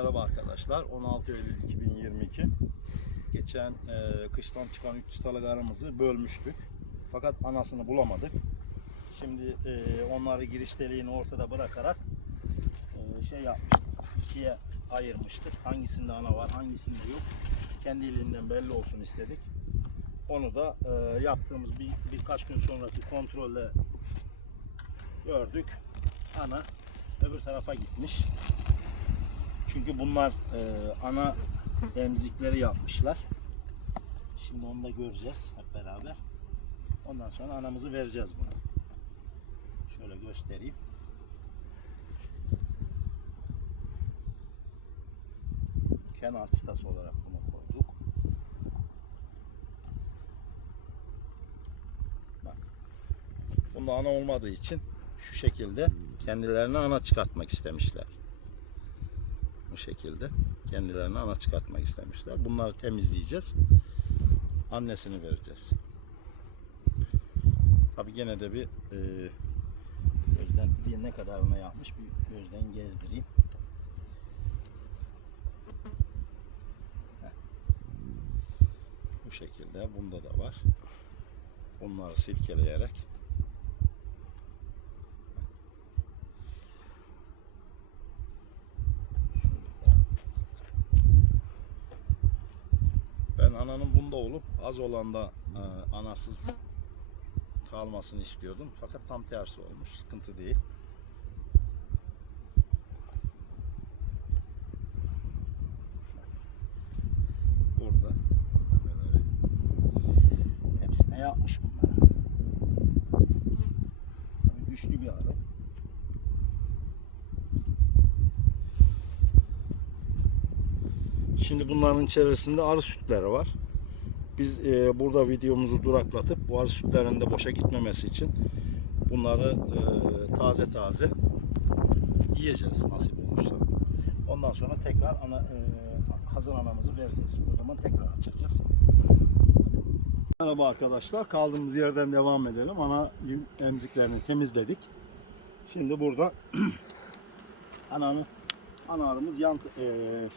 Merhaba arkadaşlar. 16 Eylül 2022. Geçen e, kıştan çıkan 3 çıtalık arımızı bölmüştük. Fakat anasını bulamadık. Şimdi e, onları giriş deliğini ortada bırakarak e, şey yapmıştık. İkiye ayırmıştık. Hangisinde ana var, hangisinde yok. Kendiliğinden belli olsun istedik. Onu da e, yaptığımız bir, birkaç gün sonraki kontrolde gördük. Ana öbür tarafa gitmiş. Çünkü bunlar e, ana emzikleri yapmışlar. Şimdi onu da göreceğiz hep beraber. Ondan sonra anamızı vereceğiz buna. Şöyle göstereyim. Kenar çıtası olarak bunu koyduk. Bak. Bunda ana olmadığı için şu şekilde kendilerine ana çıkartmak istemişler şekilde kendilerine ana çıkartmak istemişler. Bunları temizleyeceğiz. Annesini vereceğiz. Tabi gene de bir e, gözden bir ne kadarına yapmış bir gözden gezdireyim. Heh. Bu şekilde bunda da var. Bunları silkeleyerek Ben ananın bunda olup az olan da e, anasız kalmasını istiyordum. Fakat tam tersi olmuş. Sıkıntı değil. Burada hepsine yapmış bunları. Güçlü bir arı. Şimdi bunların içerisinde arı sütleri var. Biz e, burada videomuzu duraklatıp bu arı sütlerinin de boşa gitmemesi için bunları e, taze taze yiyeceğiz nasip olursa. Ondan sonra tekrar ana, e, hazır anamızı vereceğiz. O zaman tekrar açacağız. Merhaba arkadaşlar. Kaldığımız yerden devam edelim. Ana emziklerini temizledik. Şimdi burada ananı ana arımız yan e,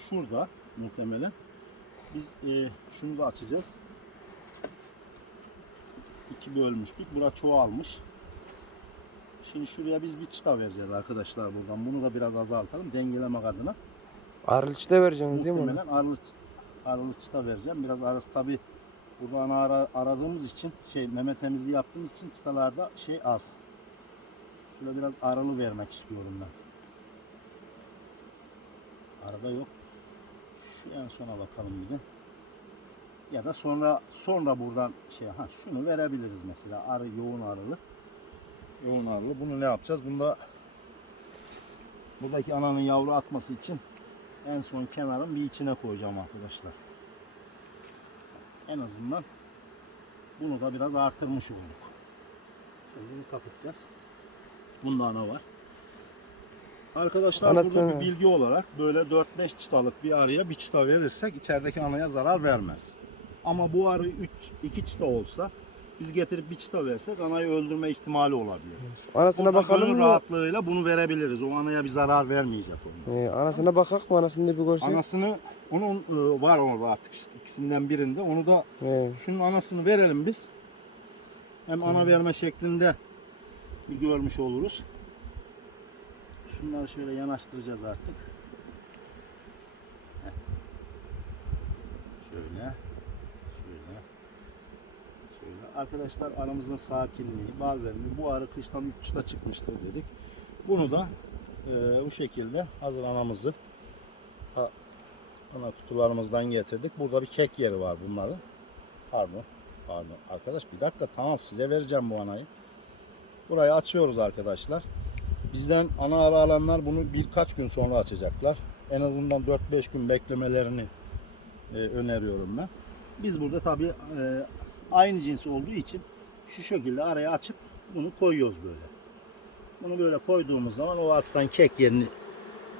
şurada muhtemelen. Biz e, şunu da açacağız. İki bölmüştük. Bura çoğalmış. Şimdi şuraya biz bir çıta vereceğiz arkadaşlar buradan. Bunu da biraz azaltalım dengelemek adına. Arılıçta vereceksiniz değil mi? Muhtemelen arılı, arılı çıta vereceğim. Biraz arası tabi burada ana ara, aradığımız için şey meme temizliği yaptığımız için çıtalarda şey az. Şöyle biraz arılı vermek istiyorum ben. Arada yok. Şu en sona bakalım bir de. Ya da sonra sonra buradan şey ha şunu verebiliriz mesela arı yoğun arılı. Yoğun arılı. Bunu ne yapacağız? Bunda buradaki ananın yavru atması için en son kenarın bir içine koyacağım arkadaşlar. En azından bunu da biraz artırmış olduk. Şimdi bunu kapatacağız. Bunda ana var. Arkadaşlar Anlatsana. burada bir bilgi olarak böyle 4-5 çıtalık bir arıya bir çıta verirsek içerideki anaya zarar vermez. Ama bu arı 3 2 çıta olsa biz getirip bir çıta versek anayı öldürme ihtimali olabilir. Anasına Burada bakalım mı? rahatlığıyla bunu verebiliriz. O anaya bir zarar vermeyecek onu. Ee, anasına bakak mı? Anasını da bir görsek. Anasını onun e, var orada artık ikisinden birinde. Onu da Ee, şunun anasını verelim biz. Hem ana verme şeklinde bir görmüş oluruz. Şunları şöyle yanaştıracağız artık. Şöyle. Şöyle. Şöyle. Arkadaşlar aramızın sakinliği, bal verimi. Bu arı kıştan 3 çıta çıkmıştır dedik. Bunu da e, bu şekilde hazır anamızı ana kutularımızdan getirdik. Burada bir kek yeri var bunların. Pardon. Pardon. Arkadaş bir dakika tamam size vereceğim bu anayı. Burayı açıyoruz arkadaşlar. Bizden ana ara alanlar bunu birkaç gün sonra açacaklar. En azından 4-5 gün beklemelerini e, öneriyorum ben. Biz burada tabii e, aynı cins olduğu için şu şekilde araya açıp bunu koyuyoruz böyle. Bunu böyle koyduğumuz zaman o alttan kek yerini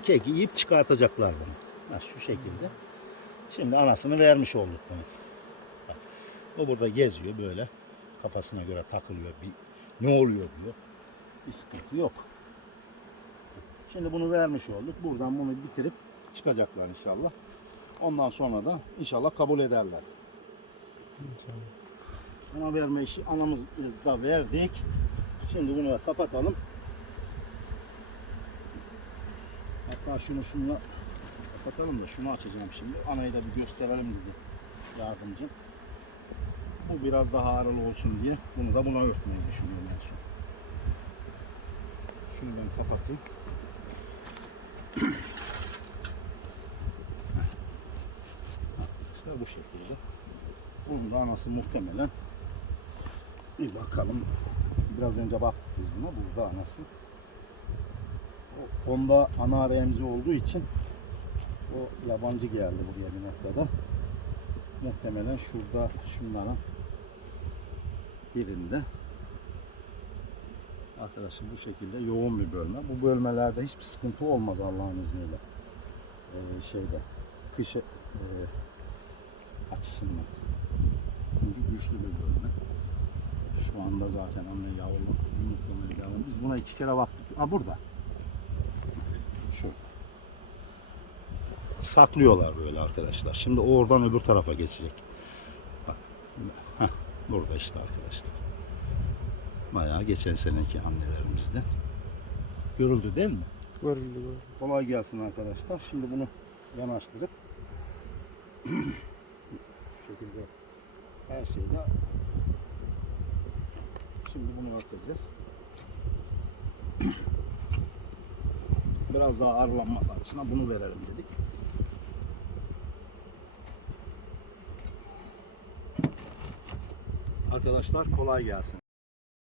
keki yiyip çıkartacaklar bunu. Ha, şu şekilde. Şimdi anasını vermiş olduk bunu. Bak, o burada geziyor böyle. Kafasına göre takılıyor. Bir, ne oluyor diyor. Bir sıkıntı yok. Şimdi bunu vermiş olduk. Buradan bunu bitirip çıkacaklar inşallah. Ondan sonra da inşallah kabul ederler. Ana verme işi anamızı da verdik. Şimdi bunu da kapatalım. Hatta şunu şunla kapatalım da şunu açacağım şimdi. Anayı da bir gösterelim dedi yardımcım. Bu biraz daha ağırlı olsun diye bunu da buna örtmeyi düşünüyorum en son. Şunu ben kapatayım. Arkadaşlar bu şekilde. Bunun da anası muhtemelen bir bakalım. Biraz önce baktık biz buna. Buzda anası. Onda ana remzi olduğu için o yabancı geldi buraya bir noktada. Muhtemelen şurada şunların birinde arkadaşım bu şekilde yoğun bir bölme. Bu bölmelerde hiçbir sıkıntı olmaz Allah'ın izniyle. Ee, şeyde kış e, açısından. Çünkü güçlü bir bölme. Şu anda zaten anne yavru yumurtlamayı devam. Biz buna iki kere baktık. Ha burada. Şu. Saklıyorlar böyle arkadaşlar. Şimdi oradan öbür tarafa geçecek. Bak. Heh, burada işte arkadaşlar. Bayağı geçen seneki annelerimizden. Görüldü değil mi? Görüldü. Kolay gelsin arkadaşlar. Şimdi bunu yanaştırıp şu şekilde her şeyde şimdi bunu örteceğiz. Biraz daha ağırlanması açısından bunu verelim dedik. Arkadaşlar kolay gelsin.